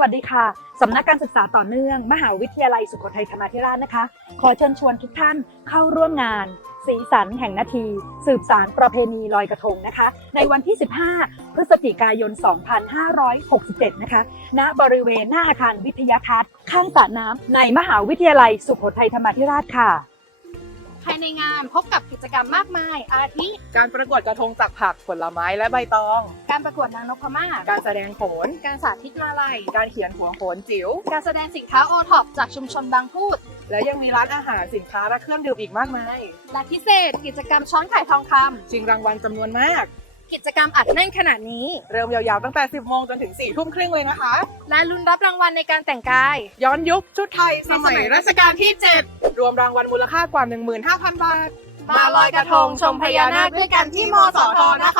วัสดีค่ะ สำนักการศึกษาต่อเนื่อง มหาวิทยาลัยสุโขทัยธรรมาธิราชนะคะ ขอเชิญชวนทุกท่านเข้าร่วมงาน สีสันแห่งนาที สืบสารประเพณีลอยกระทงนะคะ ในวันที่ 15 พฤศจิกายน 2567 นะคะ ณ บริเวณหน้าอาคารวิทยาทัศน์ ข้างสระน้ำในมหาวิทยาลัยสุโขทัยธรรมาธิราชค่ะ ในงานพบกับกิจกรรมมากมาย อาทิ การประกวดกระทงจากผักผลไม้และใบตอง การประกวดนางนพมาศการแสดงโขน การสาธิตมาลัย การเขียนหัวโขนจิ๋ว การแสดงสินค้าโอท็อปจากชุมชนบางพูด และยังมีร้านอาหารสินค้าและเครื่องดื่มอีกมากมาย และพิเศษกิจกรรมช้อนไข่ทองคำชิงรางวัลจำนวนมาก กิจกรรมอัดแน่นขนาดนี้ เริ่มยาวๆตั้งแต่ 10 โมงจนถึง 4 ทุ่มครึ่งเลยนะคะ และลุ้นรับรางวัลในการแต่งกาย ย้อนยุคชุดไทย สมัยในสมัยรัรัชกากชาลลที่ที่ 7 รวมรางวัลมูลค่ากว่า 15,000 บาท มาลอยกระทงชมพญานาคด้วยกันที่มสทนะคะ